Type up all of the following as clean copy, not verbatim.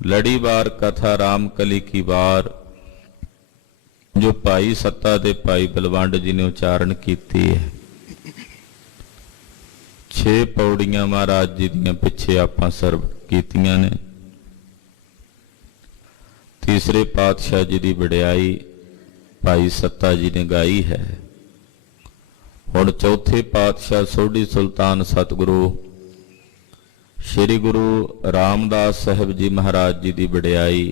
लड़ी बार कथा राम कली की बार जो भाई सत्ता दे भाई बलवंड जी ने उचारण की है। 6 पौड़ियां महाराज जी दियां पिछे आपां सर्व कीतियां ने। तीसरे पातशाह जी की वडियाई भाई सत्ता जी ने गाई है। हुण चौथे पातशाह सोढ़ी सुल्तान सतगुरु श्री गुरु रामदास साहिब जी महाराज जी की वडियाई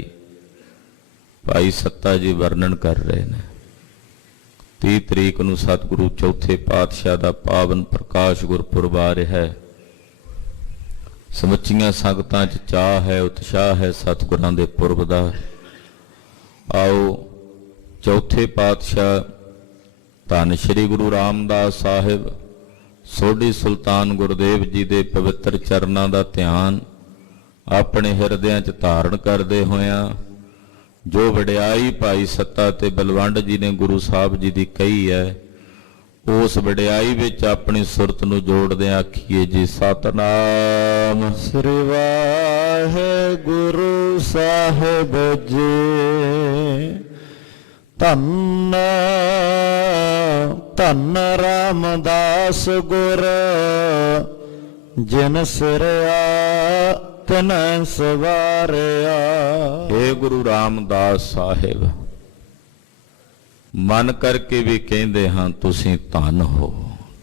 भाई सत्ता जी वर्णन कर रहे हैं। 30 तरीक नूं सतगुरु चौथे पातशाह का पावन प्रकाश गुरपुरब आ रहा है। समुचियां संगतां च चाह है, उत्साह है सतगुरां दे पुरब दा। आओ चौथे पातशाह धन श्री गुरु रामदास साहिब सोढ़ी सुल्तान गुरुदेव जी के पवित्र चरणों का ध्यान अपने हिरदियां च धारण करते होया जो वडियाई भाई सत्ता ते बलवंड जी ने गुरु साहब जी की कही है, उस वडियाई विच अपनी सुरत नूं जोड़दे आखीए जी सतनाम श्री वाहिगुरु साहिब जी। धन धन रामदास गुर जिन सिरया तिन सवारिया। हे गुरु रामदास साहिब मन करके भी कहते हाँ तुसी धन हो,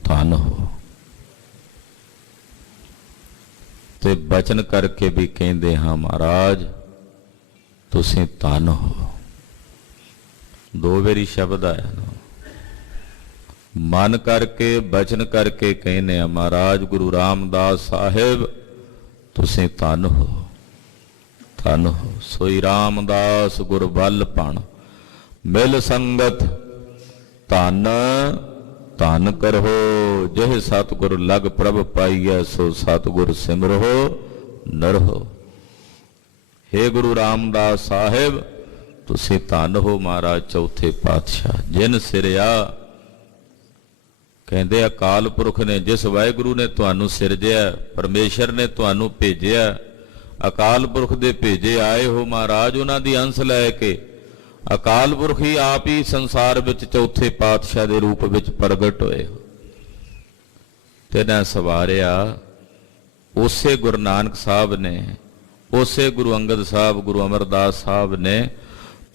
धन हो, ते बचन करके भी कहते हाँ महाराज तुसी धन हो। 2 वेरी शब्द आया ना, मन करके बचन करके कहने महाराज गुरु रामदास साहिब तुसी धन हो, धन हो। सोई रामदास गुर बल पण मिल संगत धन धन करहो। जह सतगुर लग प्रभ पाइय सो सतगुर सिमरहो नरहो। हे गुरु रामदास साहिब तुसी धन हो महाराज चौथे पातशाह जिन सिरया। कहते अकाल पुरख ने जिस वाहिगुरु ने तुहानू सिरजिया, परमेश्वर ने तुहानू भेजिया, अकाल पुरख दे भेजे आए हो महाराज, उन्हां दी अंश लैके अकाल पुरख ही आप ही संसार विच चौथे पातशाह दे रूप विच प्रगट होए हो। तेना सवारिया उसे गुरु नानक साहब ने, उसे गुरु अंगद साहब, गुरु अमरदास साहब ने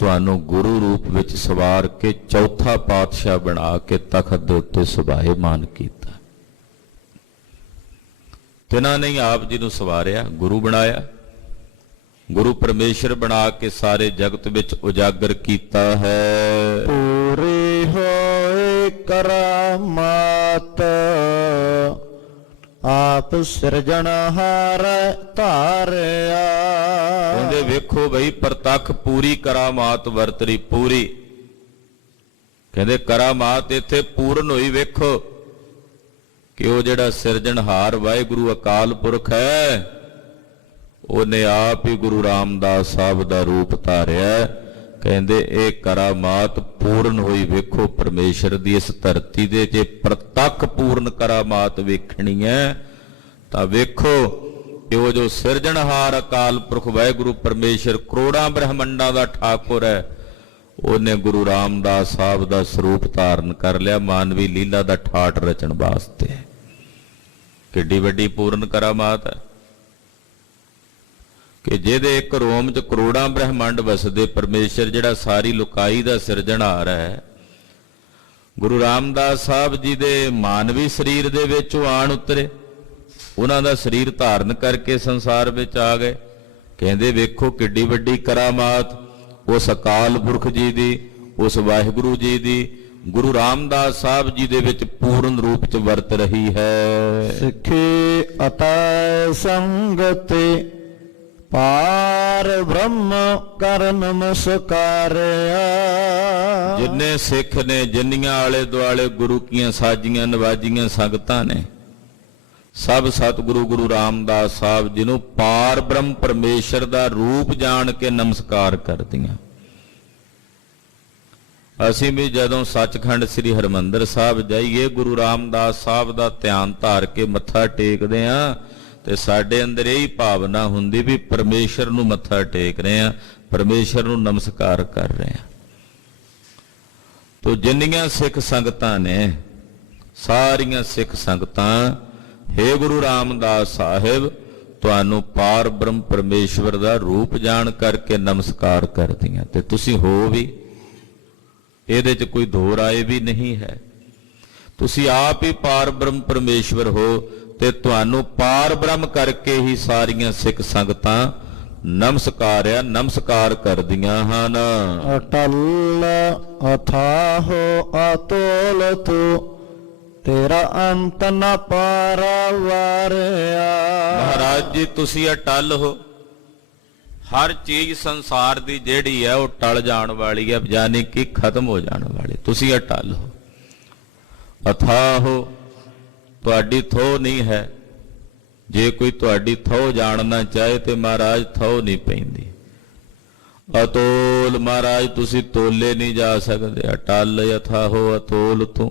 तुहानू गुरु रूप विच सवार के चौथा पातशाह बना के तखत दे उत्ते सुभाएमान कीता। तिन्हां ने आप जी नू सवारिया, गुरु बनाया, गुरु परमेश्वर बना के सारे जगत विच उजागर कीता है। पूरी होए करामात आप सिरजनहार धारिया। कहंदे वेखो बई प्रतख पूरी करामात वरतरी पूरी। कहंदे करामात इत्थे पूर्ण होई। वेखो कि वो जिहड़ा सिरजनहार वाहिगुरु अकाल पुरख है उन्हें आप ही गुरु रामदास साहब का रूप धारिया। कहंदे ये करामात पूर्ण हुई। वेखो परमेश्वर की इस धरती दे जे प्रतख पूर्ण करामात वेखनी है तां वेखो कि वो जो सिरजनहार अकाल पुरख वाहिगुरु परमेश्वर करोड़ां ब्रह्मंडां दा ठाकुर है, उन्हें गुरु रामदास साहब का स्वरूप धारण कर लिया मानवी लीला का ठाट रचन वास्ते। किड्डी वड्डी पूर्ण करामात है कि जिहदे एक रोम च करोड़ां ब्रह्मंड वसदे परमेश्वर जिहड़ा सारी लुकाई दा सिरजनहार है, गुरु रामदास साहब जी दे मानवी शरीर दे विच आण उतरे, उन्हां दा शरीर धारण करके संसार विच आ गए। कहंदे वेखो किड्डी वड्डी करामात उस अकाल पुरख जी दी, उस वाहिगुरु जी दी गुरु रामदास साहब जी दे विच पूर्ण रूप च वरत रही है। सिखे अतै संगति पार ब्रह्म कर नमस्कारिया। जिन्ने सिख ने, जिन्नियां आले दुआले गुरु कीयां साजियां नवाजियां संगतां ने, सब सतगुरु गुरु रामदास साहब जी नूं पार ब्रह्म परमेश्वर दा रूप जान के नमस्कार करदियां। असीं भी जदों सचखंड श्री हरमंदर साहब जाइए गुरु रामदास साहब दा ध्यान धार के मत्था टेकदे हां ਤੇ ਸਾਡੇ ਅੰਦਰ ਇਹੀ ਭਾਵਨਾ ਹੁੰਦੀ ਵੀ ਪਰਮੇਸ਼ਰ ਨੂੰ ਮੱਥਾ ਟੇਕ ਰਹੇ ਆ, ਪਰਮੇਸ਼ਰ ਨੂੰ ਨਮਸਕਾਰ ਕਰ ਰਹੇ ਆ। ਤੋ ਜਿੰਨੀਆਂ ਸਿੱਖ ਸੰਗਤਾਂ ਨੇ, ਸਾਰੀਆਂ ਸਿੱਖ ਸੰਗਤਾਂ, ਹੇ ਗੁਰੂ ਰਾਮਦਾਸ ਸਾਹਿਬ ਤੁਹਾਨੂੰ ਪਾਰ ਬ੍ਰਹਮ ਪਰਮੇਸ਼ਵਰ ਦਾ ਰੂਪ ਜਾਣ ਕਰਕੇ ਨਮਸਕਾਰ ਕਰਦੀਆਂ, ਤੇ ਤੁਸੀਂ ਹੋ ਵੀ, ਇਹਦੇ 'ਚ ਕੋਈ ਦੋ ਰਾਏ ਵੀ ਨਹੀਂ ਹੈ। ਤੁਸੀਂ ਆਪ ਹੀ ਪਾਰ ਬ੍ਰਹਮ ਪਰਮੇਸ਼ਵਰ ਹੋ, ਤੇ ਤੁਹਾਨੂੰ ਪਾਰ ਬ੍ਰਹਮ ਕਰਕੇ ਹੀ ਸਾਰੀਆਂ ਸਿੱਖ ਸੰਗਤਾਂ ਨਮਸਕਾਰ ਕਰਦੀਆਂ ਹਨ। ਅਟਲ ਅਥਾਹੋ ਅਤੁਲ ਤੂੰ, ਤੇਰਾ ਅੰਤ ਨ ਪਾਰਾਵਾਰਿਆ। ਮਹਾਰਾਜ ਜੀ ਤੁਸੀਂ ਅਟਲ ਹੋ। ਹਰ ਚੀਜ਼ ਸੰਸਾਰ ਦੀ ਜਿਹੜੀ ਹੈ ਉਹ ਟਲ ਜਾਣ ਵਾਲੀ ਹੈ, ਯਾਨੀ ਕਿ ਖਤਮ ਹੋ ਜਾਣ ਵਾਲੀ। ਤੁਸੀਂ ਅਟਲ ਹੋ। ਅਥਾਹੋ ਤੁਹਾਡੀ ਥੋ ਨਹੀਂ ਹੈ। ਜੇ ਕੋਈ ਤੁਹਾਡੀ ਥੋ ਜਾਣਨਾ ਚਾਹੇ ਤੇ ਮਹਾਰਾਜ ਥੋ ਨਹੀਂ ਪੈਂਦੀ। ਅਤੋਲ ਮਹਾਰਾਜ ਤੁਸੀਂ ਤੋਲੇ ਨਹੀਂ ਜਾ ਸਕਦੇ। ਅਟਲ ਅਥਾਹੋ ਅਤੋਲ ਤੂੰ,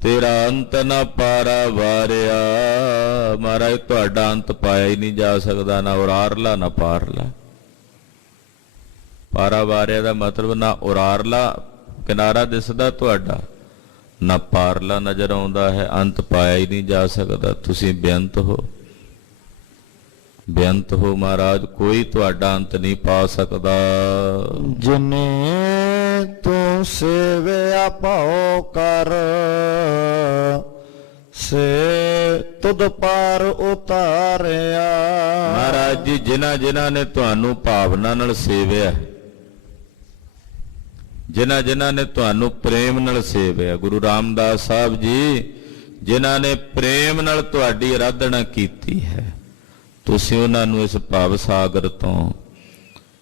ਤੇਰਾ ਅੰਤ ਨਾ ਪਾਰਾ ਵਾਰਿਆ। ਮਹਾਰਾਜ ਤੁਹਾਡਾ ਅੰਤ ਪਾਇਆ ਹੀ ਨਹੀਂ ਜਾ ਸਕਦਾ, ਨਾ ਉਰਾਰਲਾ ਨਾ ਪਾਰਲਾ। ਪਾਰਾ ਵਾਰਿਆ ਦਾ ਮਤਲਬ ਨਾ ਉਰਾਰਲਾ ਕਿਨਾਰਾ ਦਿਸਦਾ ਤੁਹਾਡਾ, ਨਾ ਪਾਰਲਾ ਨਜ਼ਰ ਆਉਂਦਾ ਹੈ। ਅੰਤ ਪਾਇਆ ਹੀ ਨਹੀਂ ਜਾ ਸਕਦਾ। ਤੁਸੀਂ ਬੇਅੰਤ ਹੋ, ਬੇਅੰਤ ਹੋ ਮਹਾਰਾਜ, ਕੋਈ ਤੁਹਾਡਾ ਅੰਤ ਨਹੀਂ ਪਾ ਸਕਦਾ। ਜਿਨੇ ਤੂੰ ਸੇਵਿਆ ਭਉ ਕਰ, ਸੇ ਤੁਧ ਪਾਰ ਉਤਾਰਿਆ। ਮਹਾਰਾਜ ਜੀ ਜਿਨ੍ਹਾਂ ਨੇ ਤੁਹਾਨੂੰ ਭਾਵਨਾ ਨਾਲ ਸੇਵਿਆ, ਜਿਨ੍ਹਾਂ ਨੇ ਤੁਹਾਨੂੰ ਪ੍ਰੇਮ ਨਾਲ ਸੇਵਿਆ, ਗੁਰੂ ਰਾਮਦਾਸ ਸਾਹਿਬ ਜੀ ਜਿਨ੍ਹਾਂ ਨੇ ਪ੍ਰੇਮ ਨਾਲ ਤੁਹਾਡੀ ਆਰਾਧਨਾ ਕੀਤੀ ਹੈ, ਤੁਸੀਂ ਉਹਨਾਂ ਨੂੰ ਇਸ ਭਵ ਸਾਗਰ ਤੋਂ,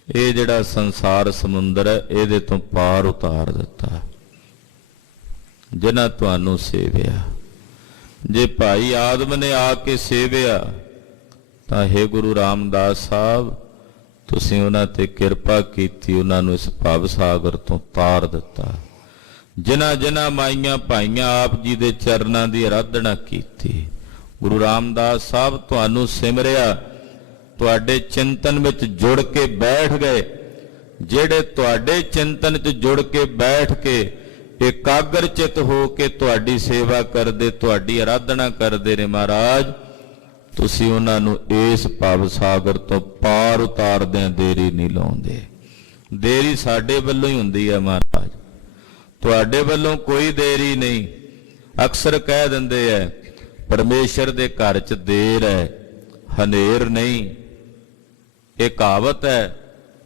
ਇਹ ਜਿਹੜਾ ਸੰਸਾਰ ਸਮੁੰਦਰ ਹੈ, ਇਹਦੇ ਤੋਂ ਪਾਰ ਉਤਾਰ ਦਿੱਤਾ। ਜਿਨ੍ਹਾਂ ਤੁਹਾਨੂੰ ਸੇਵਿਆ, ਜੇ ਭਾਈ ਆਦਮ ਨੇ ਆ ਕੇ ਸੇਵਿਆ ਤਾਂ ਹੇ ਗੁਰੂ ਰਾਮਦਾਸ ਸਾਹਿਬ ਤੁਸੀਂ ਉਹਨਾਂ ਤੇ ਕਿਰਪਾ ਕੀਤੀ, ਉਹਨਾਂ ਨੂੰ ਇਸ ਭਵ ਸਾਗਰ ਤੋਂ ਤਾਰ ਦਿੱਤਾ। ਜਿਨ੍ਹਾਂ ਮਾਈਆਂ ਭਾਈਆਂ ਆਪ ਜੀ ਦੇ ਚਰਨਾਂ ਦੀ ਆਰਾਧਨਾ ਕੀਤੀ, ਗੁਰੂ ਰਾਮਦਾਸ ਸਾਹਿਬ ਤੁਹਾਨੂੰ ਸਿਮਰਿਆ, ਤੁਹਾਡੇ ਚਿੰਤਨ ਵਿੱਚ ਜੁੜ ਕੇ ਬੈਠ ਗਏ। ਜਿਹੜੇ ਤੁਹਾਡੇ ਚਿੰਤਨ 'ਚ ਜੁੜ ਕੇ ਬੈਠ ਕੇ ਇਕਾਗਰ ਚਿਤ ਹੋ ਕੇ ਤੁਹਾਡੀ ਸੇਵਾ ਕਰਦੇ, ਤੁਹਾਡੀ ਆਰਾਧਨਾ ਕਰਦੇ ਨੇ ਮਹਾਰਾਜ, ਤੁਸੀਂ ਉਹਨਾਂ ਨੂੰ ਇਸ ਭਵ ਸਾਗਰ ਤੋਂ ਪਾਰ ਉਤਾਰਦਿਆਂ ਦੇਰੀ ਨਹੀਂ ਲਾਉਂਦੇ। ਦੇਰੀ ਸਾਡੇ ਵੱਲੋਂ ਹੀ ਹੁੰਦੀ ਹੈ ਮਹਾਰਾਜ, ਤੁਹਾਡੇ ਵੱਲੋਂ ਕੋਈ ਦੇਰੀ ਨਹੀਂ। ਅਕਸਰ ਕਹਿ ਦਿੰਦੇ ਐ ਪਰਮੇਸ਼ਰ ਦੇ ਘਰ 'ਚ ਦੇਰ ਹੈ, ਹਨੇਰ ਨਹੀਂ। ਇਹ ਕਹਾਵਤ ਹੈ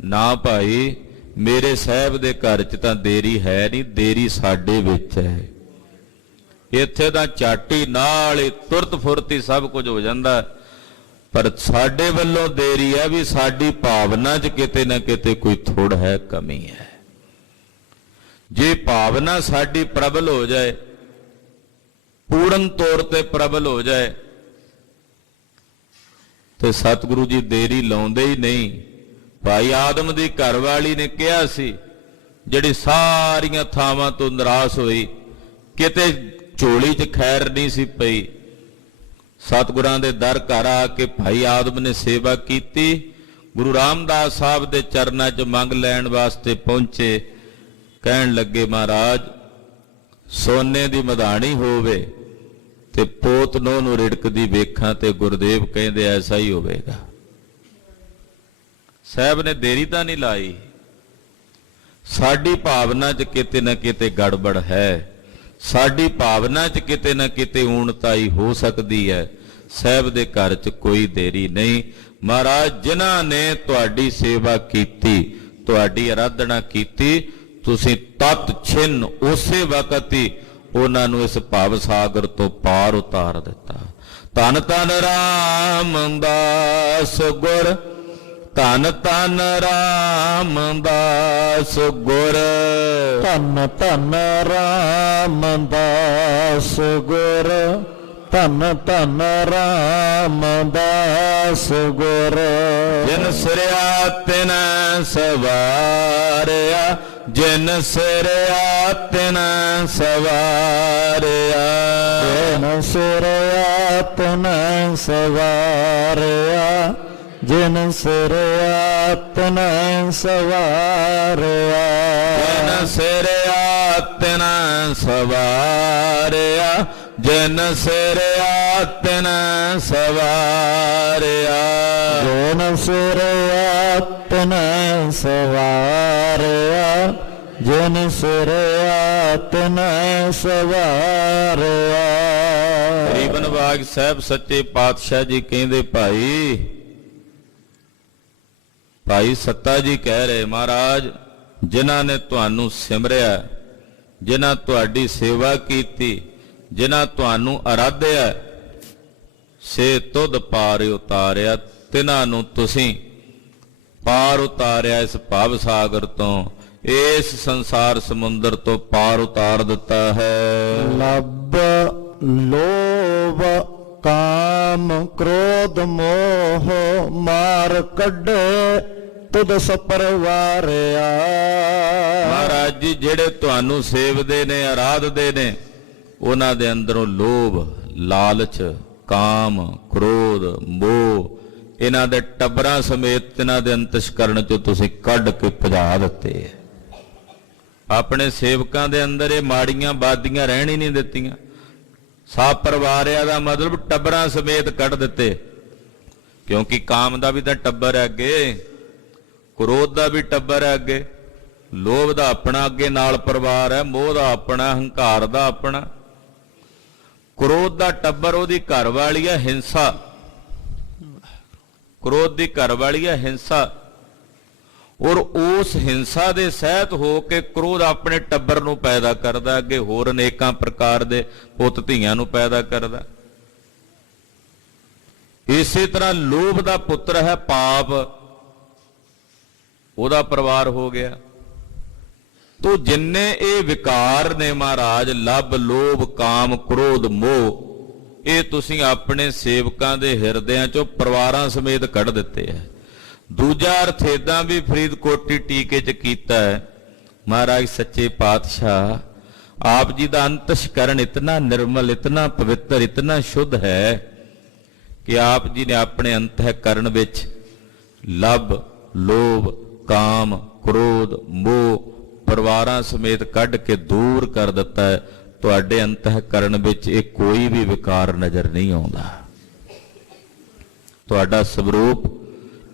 ਨਾ ਭਾਈ, ਮੇਰੇ ਸਾਹਿਬ ਦੇ ਘਰ 'ਚ ਤਾਂ ਦੇਰੀ ਹੈ ਨਹੀਂ, ਦੇਰੀ ਸਾਡੇ ਵਿੱਚ ਹੈ। ਇੱਥੇ ਤਾਂ ਝਾਟੀ ਨਾਲ ਹੀ ਤੁਰਤ ਫੁਰਤੀ ਸਭ ਕੁਝ ਹੋ ਜਾਂਦਾ, ਪਰ ਸਾਡੇ ਵੱਲੋਂ ਦੇਰੀ ਹੈ ਵੀ ਸਾਡੀ ਭਾਵਨਾ 'ਚ ਕਿਤੇ ਨਾ ਕਿਤੇ ਕੋਈ ਥੋੜ ਹੈ, ਕਮੀ ਹੈ। ਜੇ ਭਾਵਨਾ ਸਾਡੀ ਪ੍ਰਬਲ ਹੋ ਜਾਏ, ਪੂਰਨ ਤੌਰ ਤੇ ਪ੍ਰਬਲ ਹੋ ਜਾਏ, ਤੇ ਸਤਿਗੁਰੂ ਜੀ ਦੇਰੀ ਲਾਉਂਦੇ ਹੀ ਨਹੀਂ। ਭਾਈ ਆਦਮ ਦੀ ਘਰਵਾਲੀ ਨੇ ਕਿਹਾ ਸੀ, ਜਿਹੜੀ ਸਾਰੀਆਂ ਥਾਵਾਂ ਤੋਂ ਨਿਰਾਸ਼ ਹੋਈ, ਕਿਤੇ ਝੋਲੀ 'ਚ ਖੈਰ ਨਹੀਂ ਸੀ ਪਈ। ਸਤਿਗੁਰਾਂ ਦੇ ਦਰ ਘਰ ਆ ਕੇ ਭਾਈ ਆਦਮ ਨੇ ਸੇਵਾ ਕੀਤੀ। ਗੁਰੂ ਰਾਮਦਾਸ ਸਾਹਿਬ ਦੇ ਚਰਨਾਂ 'ਚ ਮੰਗ ਲੈਣ ਵਾਸਤੇ ਪਹੁੰਚੇ। ਕਹਿਣ ਲੱਗੇ ਮਹਾਰਾਜ ਸੋਨੇ ਦੀ ਮਧਾਣੀ ਹੋਵੇ ਤੇ ਪੋਤ ਨੂੰਹ ਨੂੰ ਰਿੜਕਦੀ ਵੇਖਾਂ, ਤੇ ਗੁਰਦੇਵ ਕਹਿੰਦੇ ਐਸਾ ਹੀ ਹੋਵੇਗਾ। ਸਾਹਿਬ ਨੇ ਦੇਰੀ ਤਾਂ ਨਹੀਂ ਲਾਈ। ਸਾਡੀ ਭਾਵਨਾ 'ਚ ਕਿਤੇ ਨਾ ਕਿਤੇ ਗੜਬੜ ਹੈ, ਸਾਡੀ ਭਾਵਨਾ 'ਚ ਕਿਤੇ ਨਾ ਕਿਤੇ ਊਣਤਾਈ ਹੋ ਸਕਦੀ ਹੈ। ਸਾਹਿਬ ਦੇ ਘਰ 'ਚ ਕੋਈ ਦੇਰੀ ਨਹੀਂ। ਮਹਾਰਾਜ ਜਿਨ੍ਹਾਂ ਨੇ ਤੁਹਾਡੀ ਸੇਵਾ ਕੀਤੀ, ਤੁਹਾਡੀ ਆਰਾਧਨਾ ਕੀਤੀ, ਤੁਸੀਂ ਤਤ ਛਿਨ ਉਸੇ ਵਕਤ ਹੀ ਉਹਨਾਂ ਨੂੰ ਇਸ ਭਵ ਸਾਗਰ ਤੋਂ ਪਾਰ ਉਤਾਰ ਦਿੱਤਾ। ਧੰਨ ਧੰਨ ਰਾਮਦਾਸ ਗੁਰ, ਧੰਨ ਧੰਨ ਰਾਮਦਾਸ ਗੁਰ, ਧੰਨ ਧੰਨ ਰਾਮਦਾਸ ਗੁਰ, ਧੰਨ ਧੰਨ ਰਾਮਦਾਸ ਗੁਰ। ਜਿਨ ਸਿਰਿਆ ਤਿਨ ਸਵਾਰਿਆ, ਜਿਨ ਸਿਰਿਆ ਤਿਨ ਸਵਾਰਿਆ। ਜਿਨ ਸਿਰਿਆ ਤਿਨ ਸਵਾਰਿਆ। ਜਿਨ ਸਿਰਿਆ ਤਿਨ ਸਵਾਰਿਆ। ਜਿਨ ਸਿਰਿਆ ਤਿਨ ਸਵਾਰਿਆ। ਜਿਨ ਸਿਰਿਆ ਤਿਨ ਸਵਾਰਿਆ। ਜਿਨ ਸਿਰਿਆ ਤਿਨ ਸਵਾਰਿਆ। ਜਿਨ ਸਿਰਿਆ ਤਿਨ ਸਵਾਰਿਆ। ਗਰੀਬਨ ਬਾਗ ਸਾਹਿਬ ਸੱਚੇ ਪਾਤਸ਼ਾਹ ਜੀ ਕਹਿੰਦੇ ਭਾਈ ਸੱਤਾ ਜੀ ਕਹਿ ਰਹੇ, ਮਹਾਰਾਜ ਜਿਨ੍ਹਾਂ ਨੇ ਤੁਹਾਨੂੰ ਸਿਮਰਿਆ, ਜਿਨ੍ਹਾਂ ਤੁਹਾਡੀ ਸੇਵਾ ਕੀਤੀ, ਜਿਨ੍ਹਾਂ ਤੁਹਾਨੂੰ ਅਰਾਧਿਆ, ਸੇ ਤੁਧ ਪਾਰ ਉਤਾਰਿਆ। ਤਿਨਾਂ ਨੂੰ ਤੁਸੀਂ ਪਾਰ ਉਤਾਰਿਆ ਇਸ ਭਵ ਸਾਗਰ ਤੋਂ, ਇਸ ਸੰਸਾਰ ਸਮੁੰਦਰ ਤੋਂ ਪਾਰ ਉਤਾਰ ਦਿੱਤਾ ਹੈ। ਲੱਭ ਲੋਭ ਕਾਮ ਕ੍ਰੋਧ ਮੋਹ ਮਾਰ ਕੱਢੇ ਤੁਧ ਸਪਰਵਾਰਿਆ। ਮਹਾਰਾਜ ਜੀ ਜਿਹੜੇ ਤੁਹਾਨੂੰ ਸੇਵਦੇ ਨੇ, ਆਰਾਧਦੇ ਨੇ, ਉਹਨਾਂ ਦੇ ਅੰਦਰੋਂ ਲੋਭ, ਲਾਲਚ, ਕਾਮ, ਕ੍ਰੋਧ, ਮੋਹ, ਇਹਨਾਂ ਦੇ ਟੱਬਰਾਂ ਸਮੇਤ ਇਹਨਾਂ ਦੇ ਅੰਤਸ਼ਕਰਨ ਚੋਂ ਤੁਸੀਂ ਕੱਢ ਕੇ ਭਜਾ ਦਿੱਤੇ। ਆਪਣੇ ਸੇਵਕਾਂ ਦੇ ਅੰਦਰ ਇਹ ਮਾੜੀਆਂ ਬਾਦੀਆਂ ਰਹਿਣ ਹੀ ਨਹੀਂ ਦਿੱਤੀਆਂ। ਸਭ ਪਰਿਵਾਰਿਆਂ ਦਾ ਮਤਲਬ ਟੱਬਰਾਂ ਸਮੇਤ ਕੱਢ ਦਿੱਤੇ, ਕਿਉਂਕਿ ਕਾਮ ਦਾ ਵੀ ਤਾਂ ਟੱਬਰ ਹੈ ਅੱਗੇ, ਕ੍ਰੋਧ ਦਾ ਵੀ ਟੱਬਰ ਹੈ ਅੱਗੇ, ਲੋਭ ਦਾ ਆਪਣਾ ਅੱਗੇ ਨਾਲ ਪਰਿਵਾਰ ਹੈ, ਮੋਹ ਦਾ ਆਪਣਾ, ਹੰਕਾਰ ਦਾ ਆਪਣਾ। ਕ੍ਰੋਧ ਦਾ ਟੱਬਰ ਉਹਦੀ ਘਰ ਵਾਲੀ ਹੈ ਹਿੰਸਾ, ਕ੍ਰੋਧ ਦੀ ਘਰ ਵਾਲੀ ਹੈ ਹਿੰਸਾ, ਔਰ ਉਸ ਹਿੰਸਾ ਦੇ ਸਹਿਤ ਹੋ ਕੇ ਕ੍ਰੋਧ ਆਪਣੇ ਟੱਬਰ ਨੂੰ ਪੈਦਾ ਕਰਦਾ, ਅੱਗੇ ਹੋਰ ਅਨੇਕਾਂ ਪ੍ਰਕਾਰ ਦੇ ਪੁੱਤ ਧੀਆਂ ਨੂੰ ਪੈਦਾ ਕਰਦਾ। ਇਸੇ ਤਰ੍ਹਾਂ ਲੋਭ ਦਾ ਪੁੱਤਰ ਹੈ ਪਾਪ, ਉਹਦਾ ਪਰਿਵਾਰ ਹੋ ਗਿਆ। ਤੋ ਜਿੰਨੇ ਇਹ ਵਿਕਾਰ ਨੇ ਮਹਾਰਾਜ, ਲੱਭ ਲੋਭ ਕਾਮ ਕ੍ਰੋਧ ਮੋਹ, ਇਹ ਤੁਸੀਂ ਆਪਣੇ ਸੇਵਕਾਂ ਦੇ ਹਿਰਦਿਆਂ ਚੋਂ ਪਰਿਵਾਰਾਂ ਸਮੇਤ ਕੱਢ ਦਿੱਤੇ ਹੈ। ਦੂਜਾ ਅਰਥ ਏਦਾਂ ਵੀ ਫਰੀਦਕੋਟੀ ਟੀਕੇ 'ਚ ਕੀਤਾ ਹੈ, ਮਹਾਰਾਜ ਸੱਚੇ ਪਾਤਸ਼ਾਹ ਆਪ ਜੀ ਦਾ ਅੰਤਸ਼ਕਰਨ ਇਤਨਾ ਨਿਰਮਲ, ਇਤਨਾ ਪਵਿੱਤਰ, ਇਤਨਾ ਸ਼ੁੱਧ ਹੈ ਕਿ ਆਪ ਜੀ ਨੇ ਆਪਣੇ ਅੰਤःਕਰਨ ਵਿੱਚ ਲੱਭ ਲੋਭ ਕਾਮ ਕ੍ਰੋਧ ਮੋਹ ਪਰਿਵਾਰਾਂ ਸਮੇਤ ਕੱਢ ਕੇ ਦੂਰ ਕਰ ਦਿੱਤਾ ਹੈ। ਤੁਹਾਡੇ ਅੰਤःਕਰਨ ਵਿੱਚ ਇਹ ਕੋਈ ਵੀ ਵਿਕਾਰ ਨਜ਼ਰ ਨਹੀਂ ਆਉਂਦਾ। ਤੁਹਾਡਾ ਸਵਰੂਪ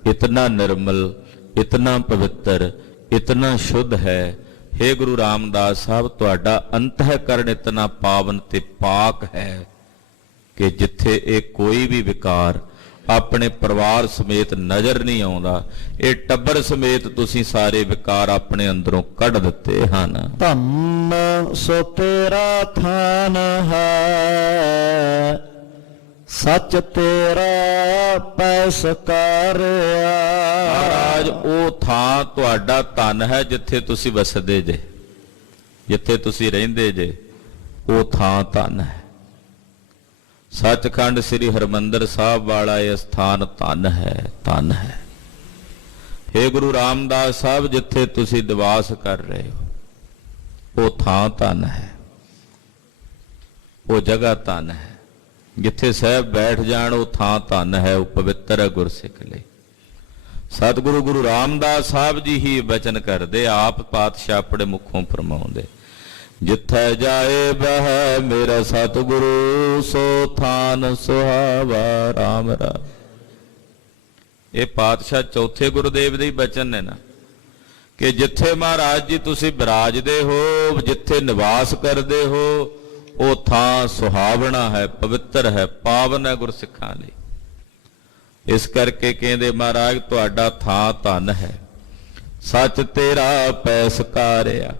ਇਤਨਾ ਨਿਰਮਲ, ਇਤਨਾ ਪਵਿੱਤਰ, ਇਤਨਾ ਸ਼ੁੱਧ ਹੈ। हे ਗੁਰੂ ਰਾਮਦਾਸ ਸਾਹਿਬ, ਤੁਹਾਡਾ ਅੰਤःਕਰਨ ਇਤਨਾ ਪਾਵਨ ਤੇ ਪਾਕ ਹੈ ਕਿ ਜਿੱਥੇ ਇਹ ਕੋਈ ਵੀ ਵਿਕਾਰ ਆਪਣੇ ਪਰਿਵਾਰ ਸਮੇਤ ਨਜ਼ਰ ਨਹੀਂ ਆਉਂਦਾ। ਇਹ ਟੱਬਰ ਸਮੇਤ ਤੁਸੀਂ ਸਾਰੇ ਵਿਕਾਰ ਆਪਣੇ ਅੰਦਰੋਂ ਕੱਢ ਦਿੱਤੇ ਹਨ। ਧੰਨ ਸੋ ਤੇਰਾ ਥਾਨ ਹੈ, ਸੱਚ ਤੇਰਾ ਪੈਸ ਕਰਿਆ। ਮਹਾਰਾਜ ਉਹ ਥਾਂ ਤੁਹਾਡਾ ਧਨ ਹੈ ਜਿੱਥੇ ਤੁਸੀਂ ਵਸਦੇ ਜੇ, ਜਿੱਥੇ ਤੁਸੀਂ ਰਹਿੰਦੇ ਜੇ, ਉਹ ਥਾਂ ਧਨ ਹੈ। ਸੱਚਖੰਡ ਸ੍ਰੀ ਹਰਿਮੰਦਰ ਸਾਹਿਬ ਵਾਲਾ ਇਹ ਸਥਾਨ ਧਨ ਹੈ, ਧਨ ਹੈ। हे ਗੁਰੂ ਰਾਮਦਾਸ ਸਾਹਿਬ, ਜਿੱਥੇ ਤੁਸੀਂ ਨਿਵਾਸ ਕਰ ਰਹੇ ਹੋ ਉਹ ਥਾਂ ਧਨ ਹੈ, ਉਹ ਜਗ੍ਹਾ ਧਨ ਹੈ। ਜਿੱਥੇ ਸਾਹਿਬ ਬੈਠ ਜਾਣ ਉਹ ਥਾਂ ਧਨ ਹੈ, ਉਹ ਪਵਿੱਤਰ ਹੈ ਗੁਰਸਿੱਖ ਲਈ। ਸਤਿਗੁਰੂ ਗੁਰੂ ਰਾਮਦਾਸ ਸਾਹਿਬ ਜੀ ਹੀ ਬਚਨ ਕਰਦੇ, ਆਪ ਪਾਤਸ਼ਾਹ ਆਪਣੇ ਮੁਖੋਂ ਫਰਮਾਉਂਦੇ, ਜਿੱਥੇ ਜਾਏ ਬਹਿ ਮੇਰਾ ਸਤਿਗੁਰੂ, ਸੋ ਥਾਨ ਸੁਹਾਵਾ ਰਾਮ ਰਾਮ। ਇਹ ਪਾਤਸ਼ਾਹ ਚੌਥੇ ਗੁਰਦੇਵ ਦੇ ਹੀ ਬਚਨ ਨੇ ਨਾ, ਕਿ ਜਿੱਥੇ ਮਹਾਰਾਜ ਜੀ ਤੁਸੀਂ ਬਿਰਾਜਦੇ ਹੋ, ਜਿੱਥੇ ਨਿਵਾਸ ਕਰਦੇ ਹੋ, ਉਹ ਥਾਂ ਸੁਹਾਵਣਾ ਹੈ, ਪਵਿੱਤਰ ਹੈ, ਪਾਵਨ ਹੈ ਗੁਰਸਿੱਖਾਂ ਲਈ। ਇਸ ਕਰਕੇ ਕਹਿੰਦੇ ਮਹਾਰਾਜ ਤੁਹਾਡਾ ਥਾਂ ਧਨ ਹੈ। ਸੱਚ ਤੇਰਾ ਪੈਸਕਾਰਿਆ।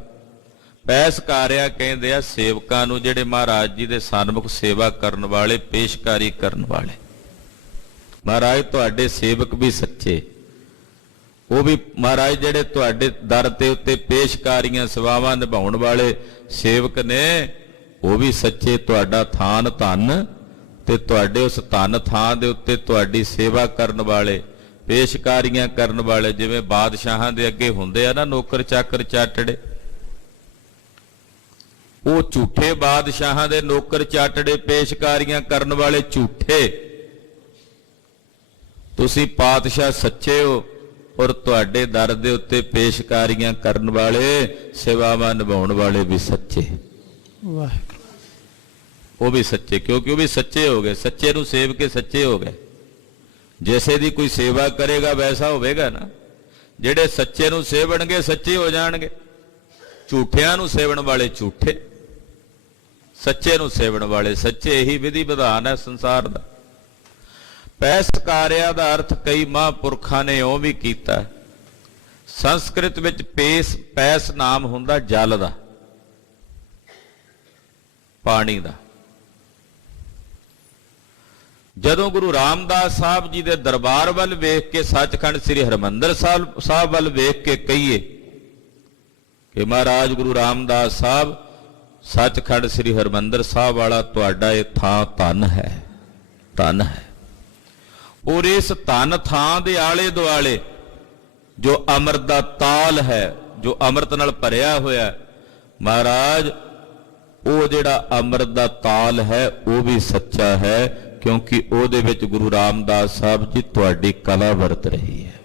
ਪੈਸਕਾਰਿਆ ਕਹਿੰਦੇ ਆ ਸੇਵਕਾਂ ਨੂੰ, ਜਿਹੜੇ ਮਹਾਰਾਜ ਜੀ ਦੇ ਸਨਮੁਖ ਸੇਵਾ ਕਰਨ ਵਾਲੇ, ਪੇਸ਼ਕਾਰੀ ਕਰਨ ਵਾਲੇ। ਮਹਾਰਾਜ ਤੁਹਾਡੇ ਸੇਵਕ ਵੀ ਸੱਚੇ, ਉਹ ਵੀ ਮਹਾਰਾਜ ਜਿਹੜੇ ਤੁਹਾਡੇ ਦਰ ਤੇ ਉੱਤੇ ਪੇਸ਼ਕਾਰੀਆਂ ਸੇਵਾਵਾਂ ਨਿਭਾਉਣ ਵਾਲੇ ਸੇਵਕ ਨੇ, ਉਹ ਵੀ ਸੱਚੇ। ਤੁਹਾਡਾ ਥਾਨ ਧਨ, ਤੇ ਤੁਹਾਡੇ ਉਸ ਧਨ ਥਾਂ ਦੇ ਉੱਤੇ ਤੁਹਾਡੀ ਸੇਵਾ ਕਰਨ ਵਾਲੇ, ਪੇਸ਼ਕਾਰੀਆਂ ਕਰਨ ਵਾਲੇ, ਜਿਵੇਂ ਬਾਦਸ਼ਾਹਾਂ ਦੇ ਅੱਗੇ ਹੁੰਦੇ ਆ ਨਾ ਨੌਕਰ ਚਾਕਰ ਚਾਟੜੇ, ਉਹ ਝੂਠੇ ਬਾਦਸ਼ਾਹਾਂ ਦੇ ਨੌਕਰ ਚਾਟੜੇ ਪੇਸ਼ਕਾਰੀਆਂ ਕਰਨ ਵਾਲੇ ਝੂਠੇ, ਤੁਸੀਂ ਪਾਤਸ਼ਾਹ ਸੱਚੇ ਹੋ, ਔਰ ਤੁਹਾਡੇ ਦਰ ਦੇ ਉੱਤੇ ਪੇਸ਼ਕਾਰੀਆਂ ਕਰਨ ਵਾਲੇ, ਸੇਵਾਵਾਂ ਨਿਭਾਉਣ ਵਾਲੇ ਵੀ ਸੱਚੇ। ਵਾਹਿਗੁਰੂ। ਉਹ ਵੀ ਸੱਚੇ, ਕਿਉਂਕਿ ਉਹ ਵੀ ਸੱਚੇ ਹੋ ਗਏ, ਸੱਚੇ ਨੂੰ ਸੇਵ ਕੇ ਸੱਚੇ ਹੋ ਗਏ। ਜੈਸੇ ਦੀ ਕੋਈ ਸੇਵਾ ਕਰੇਗਾ ਵੈਸਾ ਹੋਵੇਗਾ ਨਾ। ਜਿਹੜੇ ਸੱਚੇ ਨੂੰ ਸੇਵਣਗੇ ਸੱਚੇ ਹੋ ਜਾਣਗੇ, ਝੂਠਿਆਂ ਨੂੰ ਸੇਵਣ ਵਾਲੇ ਝੂਠੇ, ਸੱਚੇ ਨੂੰ ਸੇਵਣ ਵਾਲੇ ਸੱਚੇ। ਇਹੀ ਵਿਧੀ ਵਿਧਾਨ ਹੈ ਸੰਸਾਰ ਦਾ। ਪੈਸਕਾਰਿਆ ਦਾ ਅਰਥ ਕਈ ਮਹਾਂਪੁਰਖਾਂ ਨੇ ਇਉਂ ਵੀ ਕੀਤਾ। ਸੰਸਕ੍ਰਿਤ ਵਿੱਚ ਪੈਸ ਨਾਮ ਹੁੰਦਾ ਜਲ ਦਾ, ਪਾਣੀ ਦਾ। ਜਦੋਂ ਗੁਰੂ ਰਾਮਦਾਸ ਸਾਹਿਬ ਜੀ ਦੇ ਦਰਬਾਰ ਵੱਲ ਵੇਖ ਕੇ, ਸੱਚਖੰਡ ਸ੍ਰੀ ਹਰਿਮੰਦਰ ਸਾਹਿਬ ਵੱਲ ਵੇਖ ਕੇ ਕਹੀਏ ਕਿ ਮਹਾਰਾਜ ਗੁਰੂ ਰਾਮਦਾਸ ਸਾਹਿਬ, ਸੱਚਖੰਡ ਸ੍ਰੀ ਹਰਿਮੰਦਰ ਸਾਹਿਬ ਵਾਲਾ ਤੁਹਾਡਾ ਇਹ ਥਾਂ ਧਨ ਹੈ, ਧਨ ਹੈ। ਔਰ ਇਸ ਧਨ ਥਾਂ ਦੇ ਆਲੇ ਦੁਆਲੇ ਜੋ ਅੰਮ੍ਰਿਤ ਦਾ ਤਾਲ ਹੈ, ਜੋ ਅੰਮ੍ਰਿਤ ਨਾਲ ਭਰਿਆ ਹੋਇਆ, ਮਹਾਰਾਜ ਉਹ ਜਿਹੜਾ ਅੰਮ੍ਰਿਤ ਦਾ ਤਾਲ ਹੈ ਉਹ ਵੀ ਸੱਚਾ ਹੈ, ਕਿਉਂਕਿ ਉਹਦੇ ਵਿੱਚ ਗੁਰੂ ਰਾਮਦਾਸ ਸਾਹਿਬ ਜੀ ਤੁਹਾਡੀ ਕਲਾ ਵਰਤ ਰਹੀ ਹੈ।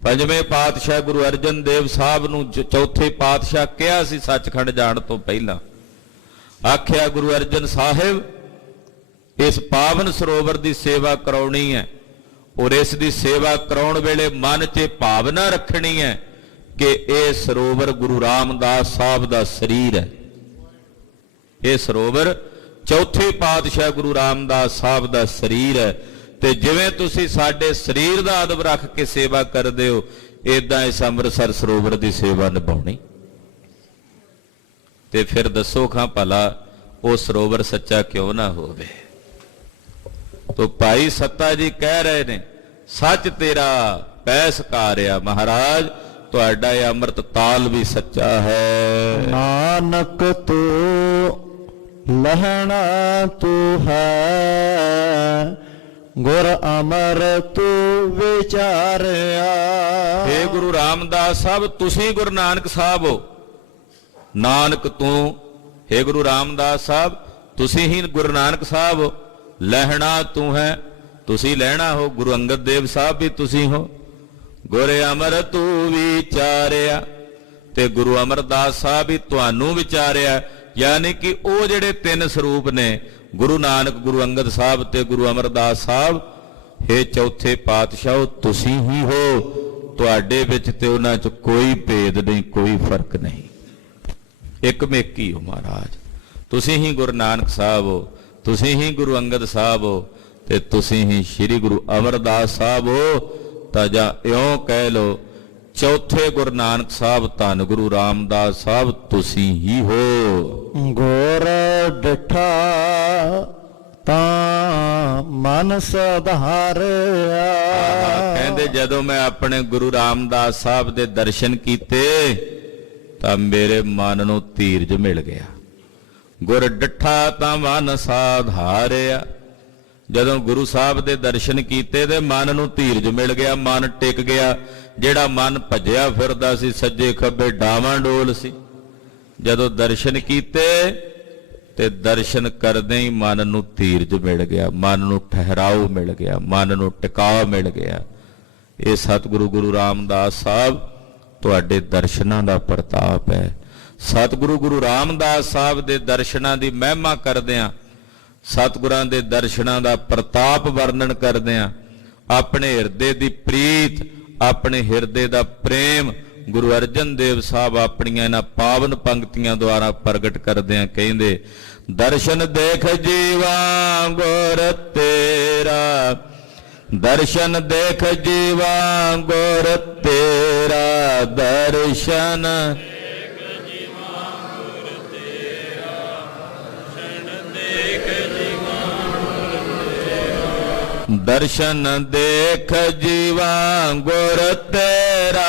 ਪੰਜਵੇਂ ਪਾਤਸ਼ਾਹ ਗੁਰੂ ਅਰਜਨ ਦੇਵ ਸਾਹਿਬ ਨੂੰ ਚੌਥੇ ਪਾਤਸ਼ਾਹ ਕਿਹਾ ਸੀ ਸੱਚਖੰਡ ਜਾਣ ਤੋਂ ਪਹਿਲਾਂ, ਆਖਿਆ ਗੁਰੂ ਅਰਜਨ ਸਾਹਿਬ ਇਸ ਪਾਵਨ ਸਰੋਵਰ ਦੀ ਸੇਵਾ ਕਰਾਉਣੀ ਹੈ, ਔਰ ਇਸ ਦੀ ਸੇਵਾ ਕਰਾਉਣ ਵੇਲੇ ਮਨ 'ਚ ਭਾਵਨਾ ਰੱਖਣੀ ਹੈ ਕਿ ਇਹ ਸਰੋਵਰ ਗੁਰੂ ਰਾਮਦਾਸ ਸਾਹਿਬ ਦਾ ਸਰੀਰ ਹੈ। ਇਹ ਸਰੋਵਰ ਚੌਥੇ ਪਾਤਸ਼ਾਹ ਗੁਰੂ ਰਾਮਦਾਸ ਸਾਹਿਬ ਦਾ ਸਰੀਰ ਹੈ, ਤੇ ਜਿਵੇਂ ਤੁਸੀਂ ਸਾਡੇ ਸਰੀਰ ਦਾ ਅਦਬ ਰੱਖ ਕੇ ਸੇਵਾ ਕਰਦੇ ਹੋ, ਏਦਾਂ ਇਸ ਅੰਮ੍ਰਿਤਸਰ ਸਰੋਵਰ ਦੀ ਸੇਵਾ ਨਿਭਾਉਣੀ। ਤੇ ਫਿਰ ਦੱਸੋ ਖਾਂ ਭਲਾ ਉਹ ਸਰੋਵਰ ਸੱਚਾ ਕਿਉਂ ਨਾ ਹੋਵੇ। ਤੋ ਭਾਈ ਸੱਤਾ ਜੀ ਕਹਿ ਰਹੇ ਨੇ, ਸੱਚ ਤੇਰਾ ਪੈਸਕਾਰਿਆ, ਮਹਾਰਾਜ ਤੁਹਾਡਾ ਇਹ ਅੰਮ੍ਰਿਤ ਤਾਲ ਵੀ ਸੱਚਾ ਹੈ। ਨਾਨਕ ਤੂੰ ਲਹਿਣਾ ਤੂੰ ਹੈ, ਗੁਰ ਅਮਰ ਤੂੰ ਵਿਚਾਰਿਆ। ਹੇ ਗੁਰੂ ਰਾਮਦਾਸ ਸਾਹਿਬ, ਤੁਸੀਂ ਗੁਰੂ ਨਾਨਕ ਸਾਹਿਬ ਹੋ। ਨਾਨਕ ਤੂੰ, ਹੇ ਗੁਰੂ ਰਾਮਦਾਸ ਸਾਹਿਬ ਤੁਸੀਂ ਹੀ ਗੁਰੂ ਨਾਨਕ ਸਾਹਿਬ ਹੋ। ਲਹਿਣਾ ਤੂੰ ਹੈ, ਤੁਸੀਂ ਲਹਿਣਾ ਹੋ। ਗੁਰੂ ਅੰਗਦ ਦੇਵ ਸਾਹਿਬ ਵੀ ਤੁਸੀਂ ਹੋ। ਗੁਰ ਅਮਰ ਤੂੰ ਵਿਚਾਰਿਆ, ਤੇ ਗੁਰੂ ਅਮਰਦਾਸ ਸਾਹਿਬ ਵੀ ਤੁਹਾਨੂੰ ਵਿਚਾਰਿਆ। ਯਾਨੀ ਕਿ ਉਹ ਜਿਹੜੇ ਤਿੰਨ ਸਰੂਪ ਨੇ, ਗੁਰੂ ਨਾਨਕ, ਗੁਰੂ ਅੰਗਦ ਸਾਹਿਬ ਤੇ ਗੁਰੂ ਅਮਰਦਾਸ ਸਾਹਿਬ, ਹੇ ਚੌਥੇ ਪਾਤਸ਼ਾਹ ਉਹ ਤੁਸੀਂ ਹੀ ਹੋ। ਤੁਹਾਡੇ ਵਿੱਚ ਤੇ ਉਹਨਾਂ 'ਚ ਕੋਈ ਭੇਦ ਨਹੀਂ, ਕੋਈ ਫਰਕ ਨਹੀਂ, ਇੱਕ ਮੇਕੀ ਹੋ ਮਹਾਰਾਜ। ਤੁਸੀਂ ਹੀ ਗੁਰੂ ਨਾਨਕ ਸਾਹਿਬ ਹੋ, ਤੁਸੀਂ ਹੀ ਗੁਰੂ ਅੰਗਦ ਸਾਹਿਬ ਹੋ, ਤੇ ਤੁਸੀਂ ਹੀ ਸ੍ਰੀ ਗੁਰੂ ਅਮਰਦਾਸ ਸਾਹਿਬ ਹੋ। ਤਾਂ ਜਾਂ ਇਉਂ ਕਹਿ ਲੋ, ਚੌਥੇ ਗੁਰੂ ਨਾਨਕ ਸਾਹਿਬ ਧੰਨ ਗੁਰੂ ਰਾਮਦਾਸ ਸਾਹਿਬ ਤੁਸੀਂ ਹੀ ਹੋ। ਗੁਰ ਡਿਠਾ ਤਾਂ ਮਨ ਸੁਧਾਰਿਆ। ਕਹਿੰਦੇ ਜਦੋਂ ਮੈਂ ਆਪਣੇ ਗੁਰੂ ਰਾਮਦਾਸ ਸਾਹਿਬ ਦੇ ਦਰਸ਼ਨ ਕੀਤੇ ਤਾਂ ਮੇਰੇ ਮਨ ਨੂੰ ਧੀਰਜ ਮਿਲ ਗਿਆ। ਗੁਰ ਡਿਠਾ ਤਾਂ ਮਨ ਸਾਧਾਰਿਆ। ਜਦੋਂ ਗੁਰੂ ਸਾਹਿਬ ਦੇ ਦਰਸ਼ਨ ਕੀਤੇ ਤੇ ਮਨ ਨੂੰ ਧੀਰਜ ਮਿਲ ਗਿਆ, ਮਨ ਟਿਕ ਗਿਆ। ਜਿਹੜਾ ਮਨ ਭੱਜਿਆ ਫਿਰਦਾ ਸੀ, ਸੱਜੇ ਖੱਬੇ ਡਾਵਾਂ ਡੋਲ ਸੀ, ਜਦੋਂ ਦਰਸ਼ਨ ਕੀਤੇ ਤੇ ਦਰਸ਼ਨ ਕਰਦੇ ਹੀ ਮਨ ਨੂੰ ਧੀਰਜ ਮਿਲ ਗਿਆ, ਮਨ ਨੂੰ ਠਹਿਰਾਓ ਮਿਲ ਗਿਆ, ਮਨ ਨੂੰ ਟਿਕਾਅ ਮਿਲ ਗਿਆ। ਇਹ ਸਤਿਗੁਰੂ ਗੁਰੂ ਰਾਮਦਾਸ ਸਾਹਿਬ ਤੁਹਾਡੇ ਦਰਸ਼ਨਾਂ ਦਾ ਪ੍ਰਤਾਪ ਹੈ। ਸਤਿਗੁਰੂ ਗੁਰੂ ਰਾਮਦਾਸ ਸਾਹਿਬ ਦੇ ਦਰਸ਼ਨਾਂ ਦੀ ਮਹਿਮਾ ਕਰਦਿਆਂ, ਸਤਿਗੁਰਾਂ ਦੇ ਦਰਸ਼ਨਾਂ ਦਾ ਪ੍ਰਤਾਪ ਵਰਣਨ ਕਰਦਿਆਂ, ਆਪਣੇ ਹਿਰਦੇ ਦੀ ਪ੍ਰੀਤ, ਆਪਣੇ ਹਿਰਦੇ ਦਾ ਪ੍ਰੇਮ ਗੁਰੂ ਅਰਜਨ ਦੇਵ ਸਾਹਿਬ ਆਪਣੀਆਂ ਇਹਨਾਂ ਪਾਵਨ ਪੰਕਤੀਆਂ ਦੁਆਰਾ ਪ੍ਰਗਟ ਕਰਦਿਆਂ ਕਹਿੰਦੇ, ਦਰਸ਼ਨ ਦੇਖ ਜੀਵਾ ਗੁਰ ਤੇਰਾ, ਦਰਸ਼ਨ ਦੇਖ ਜੀਵਾ ਗੁਰ ਤੇਰਾ, ਦਰਸ਼ਨ ਦਰਸ਼ਨ ਦੇਖ ਜੀਵਾ ਗੁਰ ਤੇਰਾ,